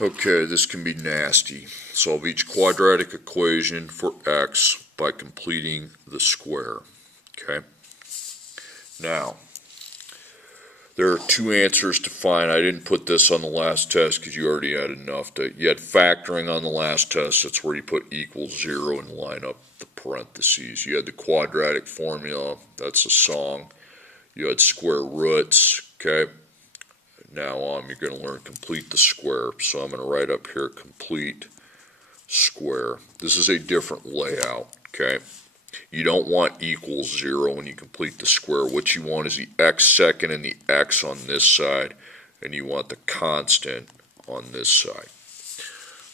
Okay, this can be nasty. Solve each quadratic equation for x by completing the square. Okay? Now, there are two answers to find. I didn't put this on the last test because you already had enough. You had factoring on the last test. That's where you put equals 0 and line up the parentheses. You had the quadratic formula. That's a song. You had square roots. Okay? Now you're going to learn complete the square. So I'm going to write up here complete square. This is a different layout. Okay? You don't want equals 0 when you complete the square. What you want is the x second and the x on this side, and you want the constant on this side.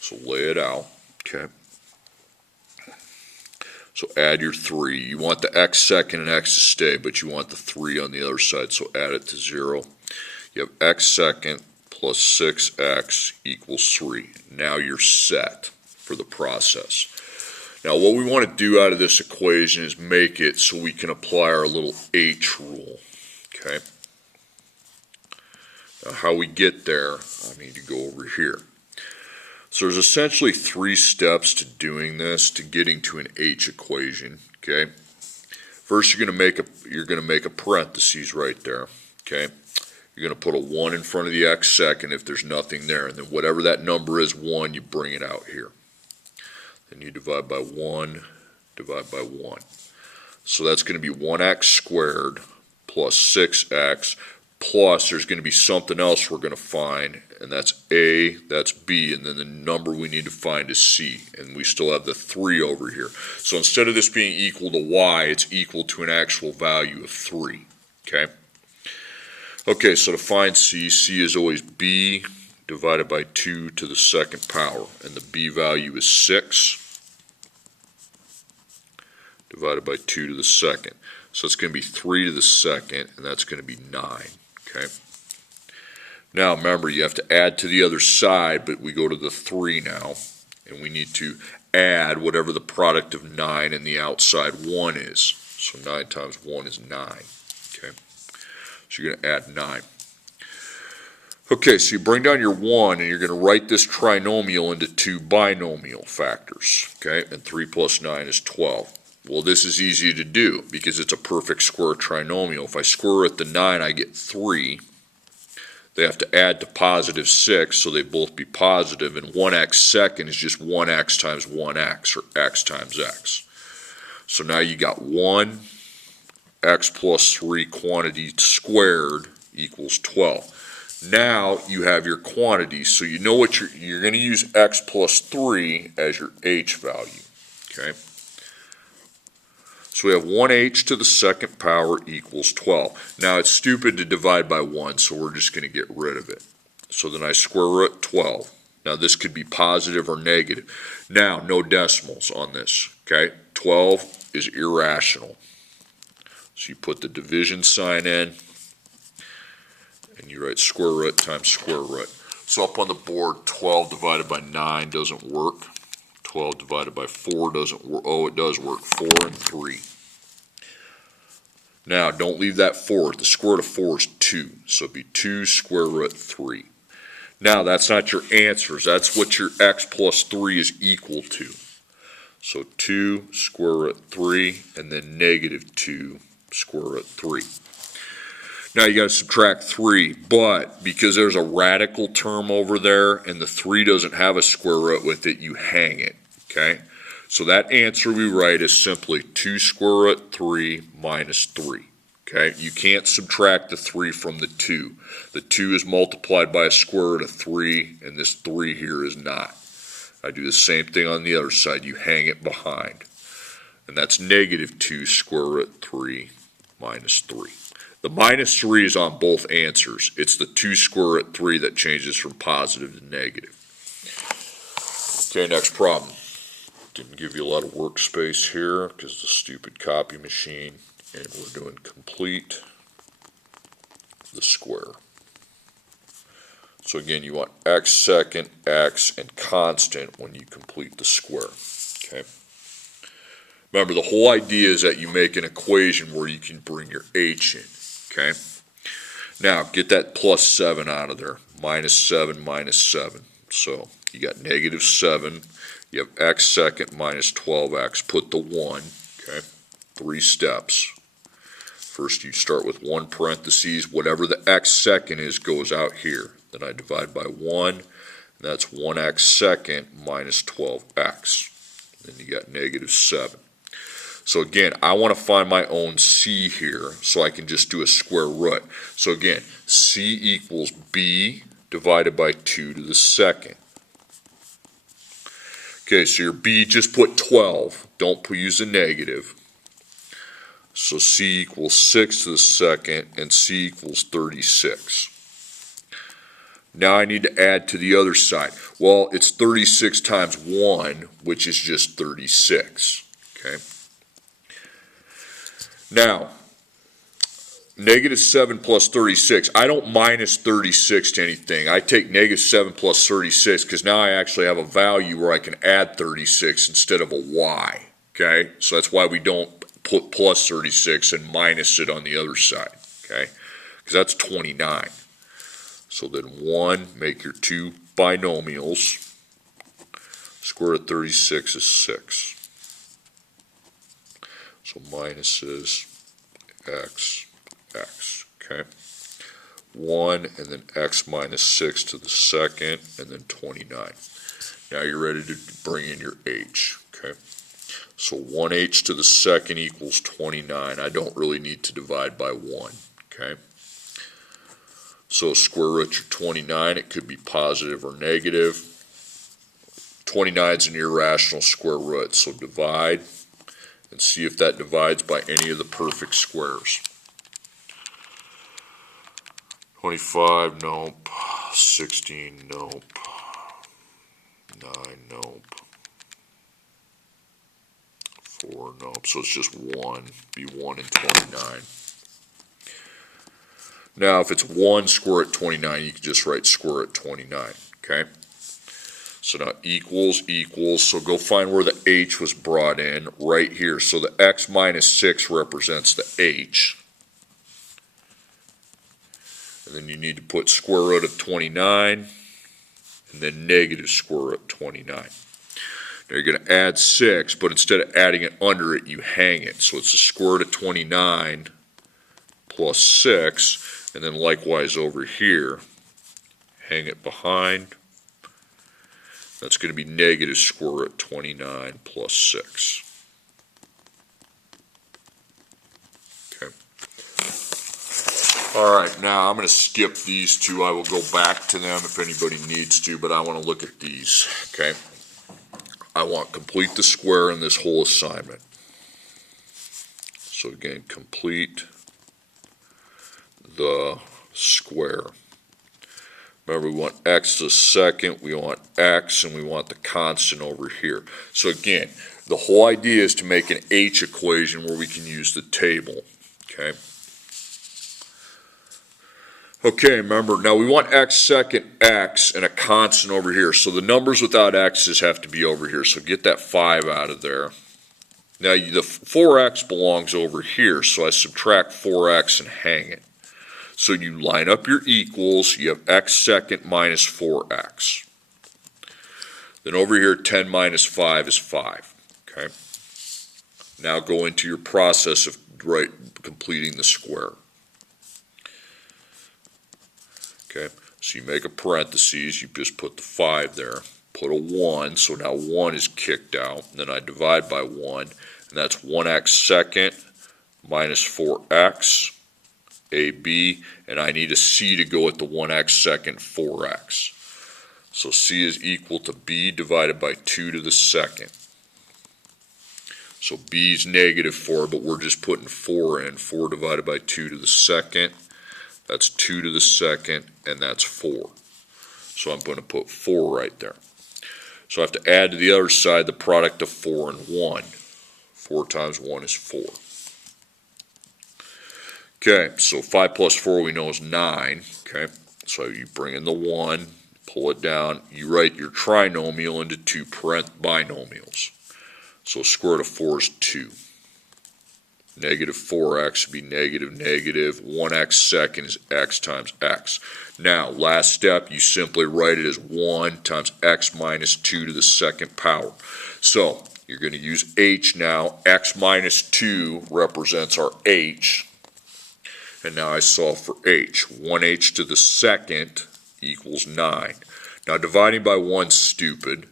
So lay it out. Okay? So add your 3. You want the x second and x to stay, but you want the 3 on the other side, so add it to 0. You have x second plus 6x equals 3. Now you're set for the process. Now what we want to do out of this equation is make it so we can apply our little h rule. Okay? Now how we get there, I need to go over here. So there's essentially 3 steps to doing this, to getting to an h equation. Okay? First you're going to make a parentheses right there. Okay? You're going to put a 1 in front of the x second if there's nothing there. And then whatever that number is, 1, you bring it out here. Then you divide by 1, divide by 1. So that's going to be 1x squared plus 6x plus there's going to be something else we're going to find. And that's a, that's b, and then the number we need to find is c. And we still have the 3 over here. So instead of this being equal to y, it's equal to an actual value of 3. Okay? Okay, so to find c, c is always b divided by 2 to the second power. And the b value is 6 divided by 2 to the second. So it's going to be 3 to the second, and that's going to be 9. Okay. Now remember, you have to add to the other side, but we go to the 3 now, and we need to add whatever the product of 9 and the outside 1 is. So 9 times 1 is 9. Okay. So you're going to add 9. Okay, so you bring down your 1 and you're going to write this trinomial into 2 binomial factors. Okay, and 3 plus 9 is 12. Well, this is easy to do because it's a perfect square trinomial. If I square root the 9, I get 3. They have to add to positive 6, so they both be positive, and 1x second is just 1x times 1x, or x times x. So now you got 1 x plus 3 quantity squared equals 12. Now you have your quantities, so you know what you're going to use x plus 3 as your h value. Okay. So we have 1h to the second power equals 12. Now it's stupid to divide by 1, so we're just going to get rid of it. So then I square root 12. Now this could be positive or negative. Now no decimals on this. Okay, 12 is irrational. So you put the division sign in, and you write square root times square root. So up on the board, 12 divided by 9 doesn't work. 12 divided by 4 doesn't work. Oh, it does work. 4 and 3. Now, don't leave that 4. The square root of 4 is 2. So it'd be 2 square root 3. Now, that's not your answers. That's what your x plus 3 is equal to. So 2 square root 3 and then negative 2 square root 3. Now you got to subtract 3, but because there's a radical term over there and the 3 doesn't have a square root with it, you hang it. Okay? So that answer we write is simply 2 square root 3 minus 3. Okay? You can't subtract the 3 from the 2. The 2 is multiplied by a square root of 3, and this 3 here is not. I do the same thing on the other side. You hang it behind. And that's negative 2 square root 3 minus 3. The minus 3 is on both answers. It's the 2 square root 3 that changes from positive to negative. Okay, next problem. Didn't give you a lot of workspace here because the stupid copy machine. And we're doing complete the square. So again, you want x second, x, and constant when you complete the square. Okay. Remember, the whole idea is that you make an equation where you can bring your h in. Okay. Now, get that plus 7 out of there. Minus 7 minus 7. So you got negative 7. You have x second minus 12x. Put the 1. Okay, 3 steps. First you start with 1 parentheses. Whatever the x second is goes out here. Then I divide by 1. And that's 1x second minus 12x. Then you got negative 7. So again, I want to find my own c here, so I can just do a square root. So again, c equals b divided by 2 to the second. Okay, so your b, just put 12. Don't use a negative. So c equals 6 to the second, and c equals 36. Now I need to add to the other side. Well, it's 36 times 1, which is just 36. Okay. Now, negative 7 plus 36. I don't minus 36 to anything. I take negative 7 plus 36 because now I actually have a value where I can add 36 instead of a y. Okay, so that's why we don't put plus 36 and minus it on the other side. Okay, because that's 29. So then 1, make your 2 binomials. Square root of 36 is 6. So minus is x, okay? 1, and then x minus 6 to the second, and then 29. Now you're ready to bring in your h, okay? So 1h to the second equals 29. I don't really need to divide by 1, okay? So square root of 29, it could be positive or negative. 29 is an irrational square root, so divide. And see if that divides by any of the perfect squares. 25, nope. 16, nope. 9, nope. 4, nope. So it's just 1. Be 1 and 29. Now, if it's 1 square root 29, you can just write square root 29. Okay? So now equals, so go find where the h was brought in, right here. So the x minus 6 represents the h. And then you need to put square root of 29, and then negative square root of 29. Now you're going to add 6, but instead of adding it under it, you hang it. So it's the square root of 29 plus 6, and then likewise over here, hang it behind. That's going to be negative square root of 29 plus 6. Okay. All right, now I'm going to skip these two. I will go back to them if anybody needs to, but I want to look at these. Okay. I want complete the square in this whole assignment. So again, complete the square. Remember, we want x to the second, we want x, and we want the constant over here. So again, the whole idea is to make an h equation where we can use the table. Okay. Okay, remember, now we want x second, x, and a constant over here. So the numbers without x's have to be over here. So get that 5 out of there. Now the 4x belongs over here, so I subtract 4x and hang it. So you line up your equals, you have x second minus 4x. Then over here, 10 minus 5 is 5. Okay. Now go into your process of completing the square. Okay, so you make a parentheses, you just put the 5 there, put a 1, so now 1 is kicked out, and then I divide by 1, and that's 1x second minus 4x. AB, and I need a C to go at the 1x second 4x. So C is equal to B divided by 2 to the second. So B is negative 4, but we're just putting 4 in. 4 divided by 2 to the second. That's 2 to the second, and that's 4. So I'm going to put 4 right there. So I have to add to the other side the product of 4 and 1. 4 times 1 is 4. Okay, so 5 plus 4 we know is 9. Okay, so you bring in the 1, pull it down. You write your trinomial into 2 binomials. So square root of 4 is 2. Negative 4x would be negative negative. 1x second is x times x. Now, last step, you simply write it as 1 times x minus 2 to the second power. So, you're going to use h now. X minus 2 represents our h. And now I solve for h. 1h to the second equals 9. Now, dividing by 1 is stupid.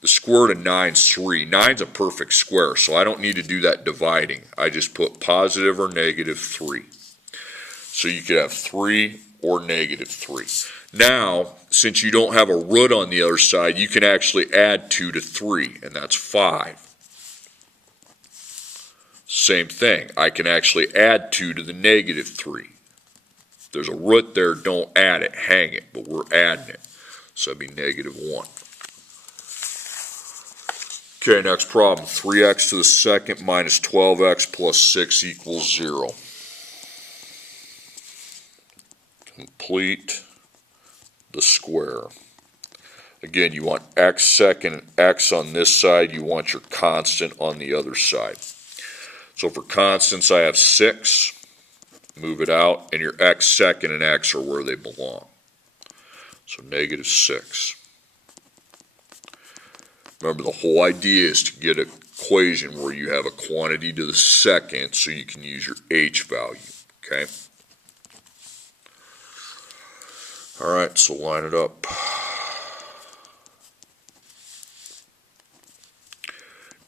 The square root of 9 is 3. 9 is a perfect square, so I don't need to do that dividing. I just put positive or negative 3. So you could have 3 or negative 3. Now, since you don't have a root on the other side, you can actually add 2 to 3, and that's 5. Same thing. I can actually add 2 to the negative 3. If there's a root there, don't add it, hang it, but we're adding it. So that'd be negative 1. Okay, next problem. 3x to the second minus 12x plus 6 equals 0. Complete the square. Again, you want x second and x on this side. You want your constant on the other side. So for constants, I have 6. Move it out, and your x second and x are where they belong. So negative 6. Remember, the whole idea is to get an equation where you have a quantity to the second so you can use your h value, okay? All right, so line it up.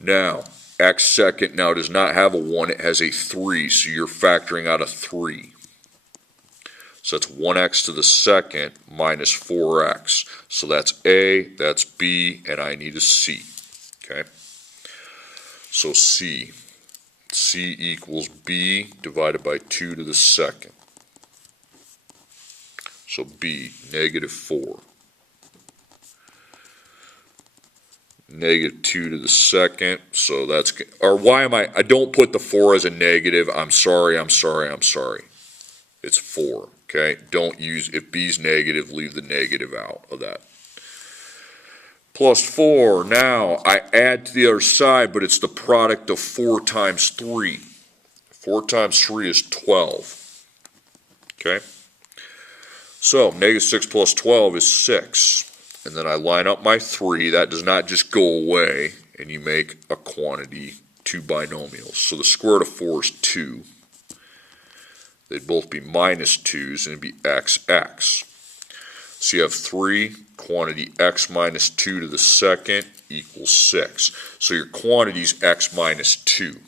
Now, x second now does not have a 1, it has a 3, so you're factoring out a 3. So that's 1x to the second minus 4x. So that's A, that's B, and I need a C. Okay? So C. C equals B divided by 2 to the second. So B, negative 4. Negative 2 to the second. So that's, or why am I don't put the 4 as a negative. I'm sorry. It's 4. Okay, don't use, if b's negative, leave the negative out of that. Plus 4, now I add to the other side, but it's the product of 4 times 3. 4 times 3 is 12. Okay, so negative 6 plus 12 is 6. And then I line up my 3, that does not just go away, and you make a quantity, 2 binomials. So the square root of 4 is 2. They'd both be minus 2's, and it'd be x. So you have 3, quantity x minus 2 to the second equals 6. So your quantity is x minus 2.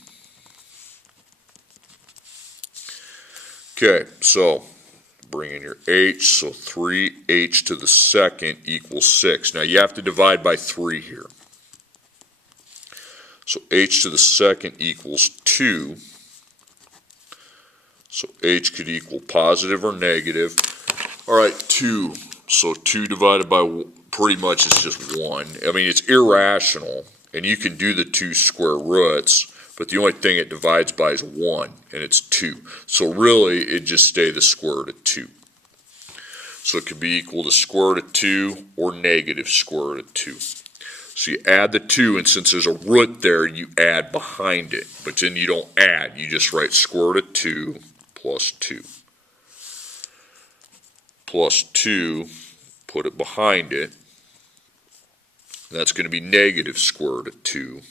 Okay, so bring in your h, so 3h to the second equals 6. Now you have to divide by 3 here. So h to the second equals 2. So h could equal positive or negative. All right, 2. So 2 divided by pretty much is just 1. I mean, it's irrational, and you can do the 2 square roots, but the only thing it divides by is 1, and it's 2. So really, it'd just stay the square root of 2. So it could be equal to square root of 2 or negative square root of 2. So you add the 2, and since there's a root there, you add behind it. But then you don't add. You just write square root of 2 plus 2. Plus 2, put it behind it. And that's going to be negative square root of 2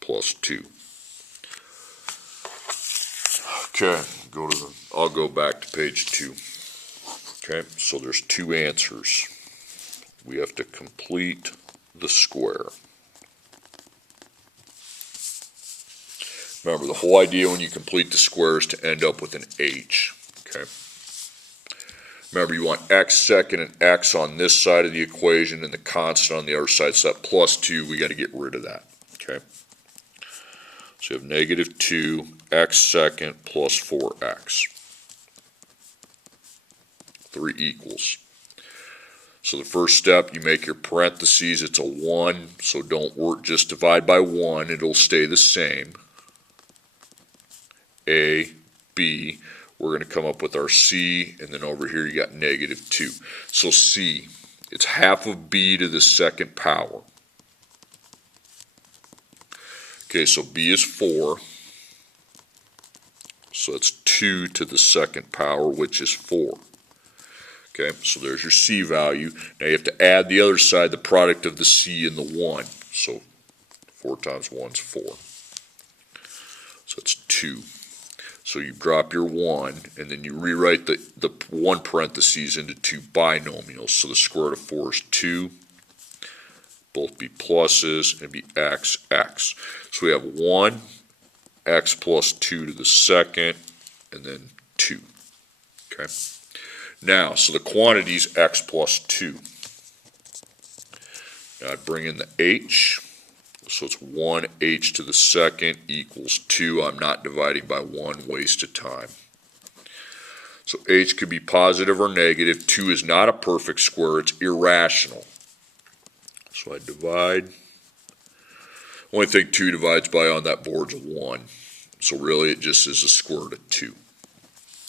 plus 2. Okay, I'll go back to page 2. Okay, so there's 2 answers. We have to complete the square. Remember, the whole idea when you complete the square is to end up with an h. Okay. Remember, you want x second and x on this side of the equation and the constant on the other side. So that plus 2, we got to get rid of that. Okay. So you have negative 2 x second plus 4x. 3 equals. So the first step, you make your parentheses. It's a 1, so don't work. Just divide by 1. It'll stay the same. A, B, we're going to come up with our C, and then over here you got negative 2. So C, it's half of B to the second power. Okay, so B is 4. So that's 2 to the second power, which is 4. Okay, so there's your c value. Now you have to add the other side, the product of the c and the 1. So 4 times 1 is 4. So that's 2. So you drop your 1, and then you rewrite the 1 parentheses into 2 binomials. So the square root of 4 is 2. Both be pluses and be x. So we have 1, x plus 2 to the second, and then 2. Okay. Now, so the quantity is x plus 2. Now I'd bring in the h. So it's 1h to the second equals 2. I'm not dividing by 1, waste of time. So h could be positive or negative. 2 is not a perfect square. It's irrational. So I divide. Only thing 2 divides by on that board is 1. So really it just is the square root of 2.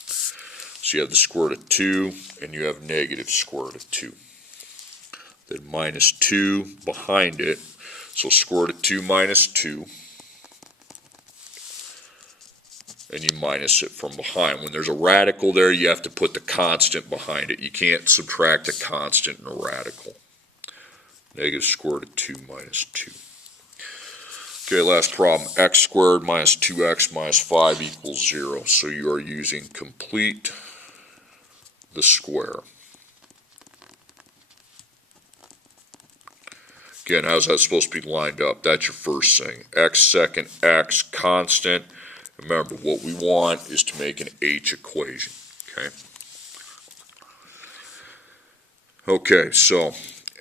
So you have the square root of 2 and you have negative square root of 2. Then minus 2 behind it. So square root of 2 minus 2. And you minus it from behind. When there's a radical there, you have to put the constant behind it. You can't subtract a constant in a radical. Negative square root of 2 minus 2. Okay, last problem. X squared minus 2x minus 5 equals 0. So you are using complete the square. Again, how's that supposed to be lined up? That's your first thing. X second, x constant. Remember, what we want is to make an h equation. Okay. Okay, so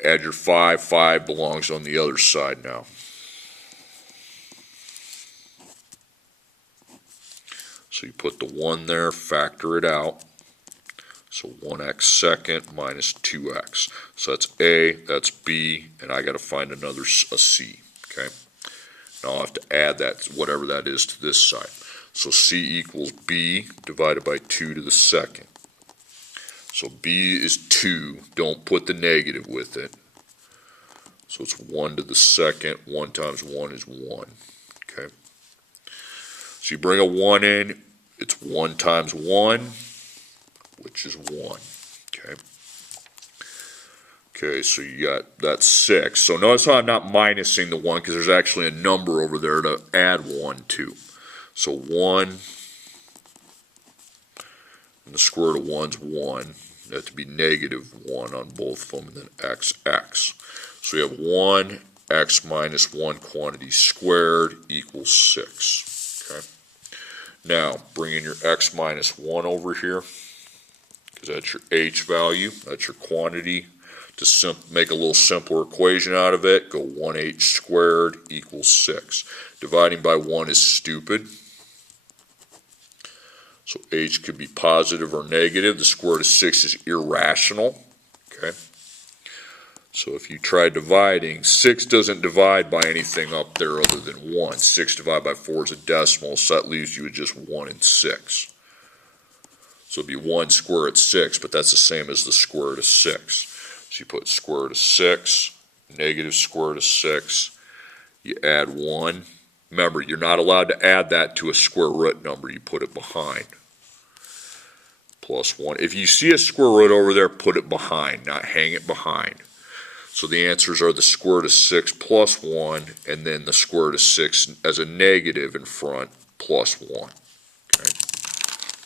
add your 5. 5 belongs on the other side now. So you put the 1 there, factor it out. So 1x second minus 2x. So that's A, that's B, and I got to find a C. Okay. Now I'll have to add that, whatever that is, to this side. So C equals B divided by 2 to the second. So B is 2. Don't put the negative with it. So it's 1 to the second. 1 times 1 is 1. Okay. So you bring a 1 in. It's 1 times 1. Which is 1, okay? Okay, so you got, that's 6. So notice how I'm not minusing the 1 because there's actually a number over there to add 1 to. So 1, and the square root of 1 is 1. That have to be negative 1 on both of them, and then x. So we have 1, x minus 1 quantity squared equals 6, okay? Now, bring in your x minus 1 over here. That's your h value, that's your quantity. To make a little simpler equation out of it, go 1h squared equals 6. Dividing by 1 is stupid. So h could be positive or negative. The square root of 6 is irrational. Okay. So if you try dividing, 6 doesn't divide by anything up there other than 1. 6 divided by 4 is a decimal, so that leaves you with just 1 and 6. So it'd be 1 square root of 6, but that's the same as the square root of 6. So you put square root of 6, negative square root of 6, you add 1. Remember, you're not allowed to add that to a square root number. You put it behind. Plus 1. If you see a square root over there, put it behind, not hang it behind. So the answers are the square root of 6 plus 1, and then the square root of 6 as a negative in front, plus 1. Okay.